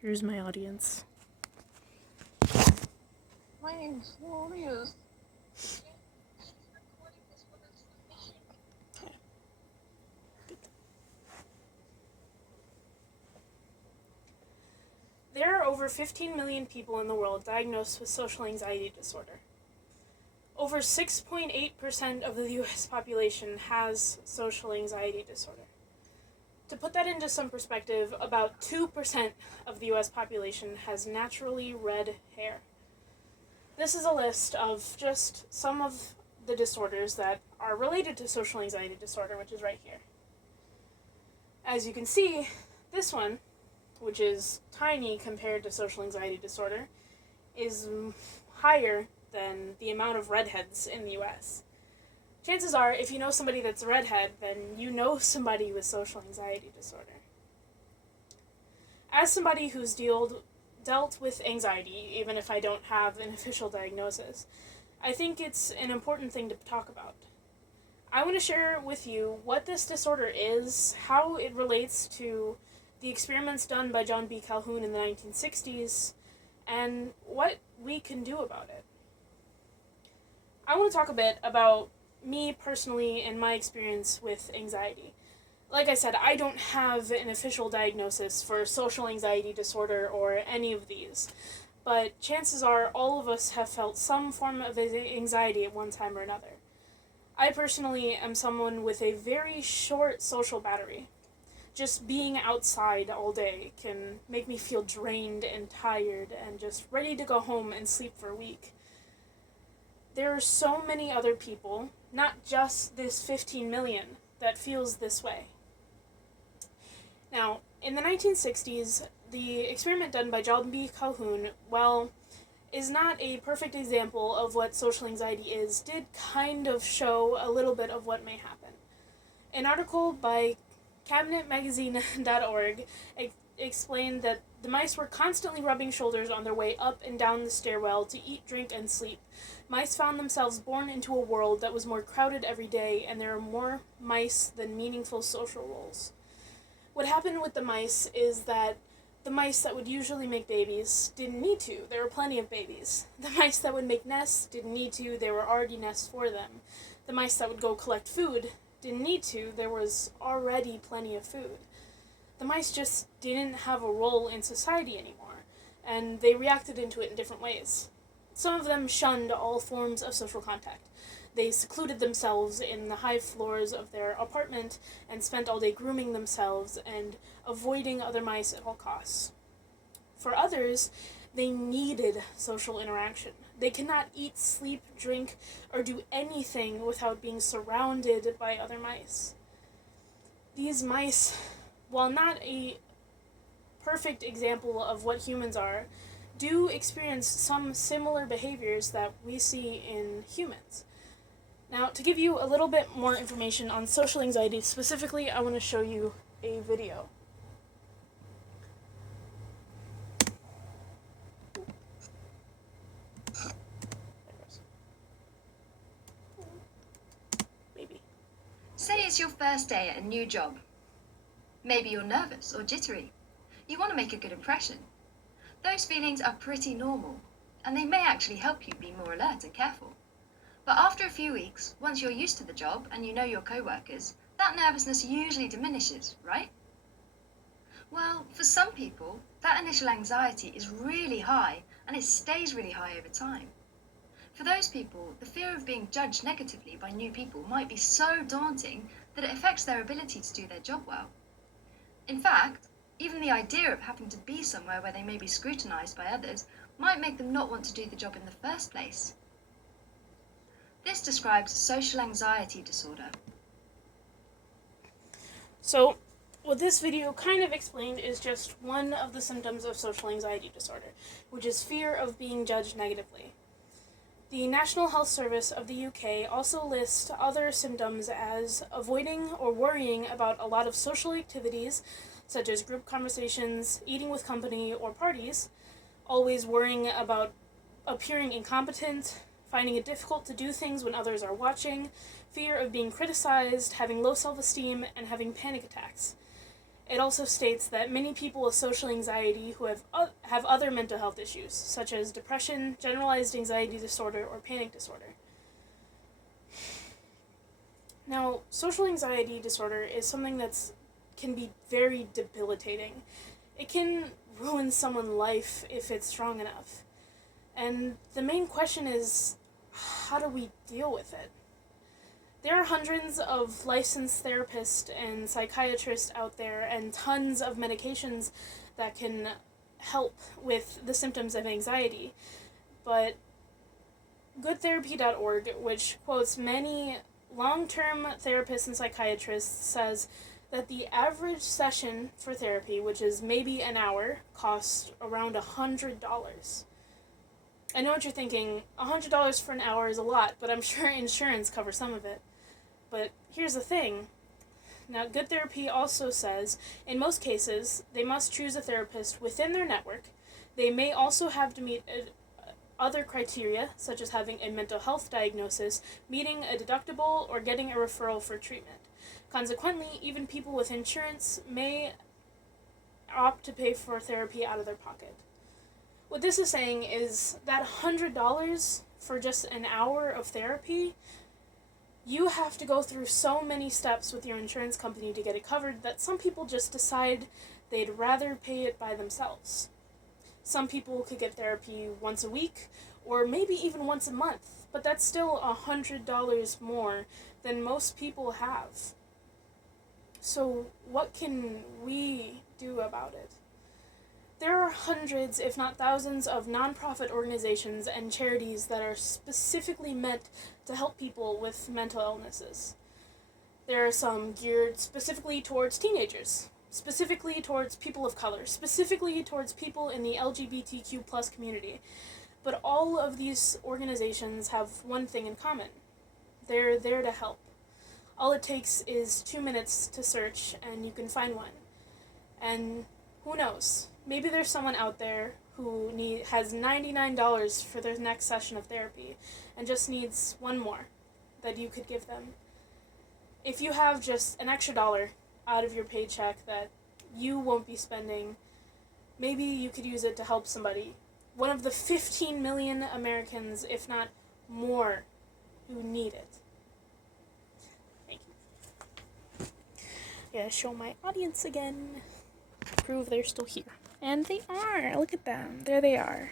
Here's my audience. My name's Glorious. There are over 15 million people in the world diagnosed with social anxiety disorder. Over 6.8% of the US population has social anxiety disorder. To put that into some perspective, about 2% of the US population has naturally red hair. This is a list of just some of the disorders that are related to social anxiety disorder, which is right here. As you can see, this one, which is tiny compared to social anxiety disorder, is higher than the amount of redheads in the US. Chances are, if you know somebody that's a redhead, then you know somebody with social anxiety disorder. As somebody who's dealt with anxiety, even if I don't have an official diagnosis, I think it's an important thing to talk about. I want to share with you what this disorder is, how it relates to the experiments done by John B. Calhoun in the 1960s, and what we can do about it. I want to talk a bit about me personally and my experience with anxiety. Like I said, I don't have an official diagnosis for social anxiety disorder or any of these, but chances are all of us have felt some form of anxiety at one time or another. I personally am someone with a very short social battery. Just being outside all day can make me feel drained and tired and just ready to go home and sleep for a week. There are so many other people, not just this 15 million, that feels this way. Now, in the 1960s, the experiment done by John B. Calhoun, well, is not a perfect example of what social anxiety is, did kind of show a little bit of what may happen. An article by CabinetMagazine.org explained that the mice were constantly rubbing shoulders on their way up and down the stairwell to eat, drink, and sleep. Mice found themselves born into a world that was more crowded every day, and there are more mice than meaningful social roles. What happened with the mice is that the mice that would usually make babies didn't need to. There were plenty of babies. The mice that would make nests didn't need to. There were already nests for them. The mice that would go collect food didn't need to. There was already plenty of food. The mice just didn't have a role in society anymore, and they reacted into it in different ways. Some of them shunned all forms of social contact. They secluded themselves in the high floors of their apartment and spent all day grooming themselves and avoiding other mice at all costs. For others, they needed social interaction. They cannot eat, sleep, drink, or do anything without being surrounded by other mice. These mice, while not a perfect example of what humans are, do experience some similar behaviors that we see in humans. Now, to give you a little bit more information on social anxiety specifically, I want to show you a video. Maybe. Say it's your first day at a new job. Maybe you're nervous or jittery. You want to make a good impression. Those feelings are pretty normal, and they may actually help you be more alert and careful. But after a few weeks, once you're used to the job and you know your co-workers, that nervousness usually diminishes, right? Well, for some people, that initial anxiety is really high and it stays really high over time. For those people, the fear of being judged negatively by new people might be so daunting that it affects their ability to do their job well. In fact, even the idea of having to be somewhere where they may be scrutinized by others might make them not want to do the job in the first place. This describes social anxiety disorder. So, what this video kind of explained is just one of the symptoms of social anxiety disorder, which is fear of being judged negatively. The National Health Service of the UK also lists other symptoms as avoiding or worrying about a lot of social activities, such as group conversations, eating with company, or parties, always worrying about appearing incompetent, finding it difficult to do things when others are watching, fear of being criticized, having low self-esteem, and having panic attacks. It also states that many people with social anxiety who have other mental health issues, such as depression, generalized anxiety disorder, or panic disorder. Now, social anxiety disorder is something that can be very debilitating. It can ruin someone's life if it's strong enough. And the main question is, how do we deal with it? There are hundreds of licensed therapists and psychiatrists out there and tons of medications that can help with the symptoms of anxiety. But goodtherapy.org, which quotes many long-term therapists and psychiatrists, says that the average session for therapy, which is maybe an hour, costs around $100. I know what you're thinking, $100 for an hour is a lot, but I'm sure insurance covers some of it. But here's the thing. Now, Good Therapy also says, in most cases, they must choose a therapist within their network. They may also have to meet other criteria, such as having a mental health diagnosis, meeting a deductible, or getting a referral for treatment. Consequently, even people with insurance may opt to pay for therapy out of their pocket. What this is saying is that $100 for just an hour of therapy, you have to go through so many steps with your insurance company to get it covered that some people just decide they'd rather pay it by themselves. Some people could get therapy once a week, or maybe even once a month, but that's still $100 more than most people have. So what can we do about it? There are hundreds, if not thousands, of nonprofit organizations and charities that are specifically meant to help people with mental illnesses. There are some geared specifically towards teenagers, specifically towards people of color, specifically towards people in the LGBTQ+ community. But all of these organizations have one thing in common. They're there to help. All it takes is 2 minutes to search and you can find one. And who knows? Maybe there's someone out there who has $99 for their next session of therapy and just needs one more that you could give them. If you have just an extra dollar out of your paycheck that you won't be spending, maybe you could use it to help somebody. One of the 15 million Americans, if not more, who need it. Thank you. Yeah, show my audience again. Prove they're still here. And they are. Look at them. There they are.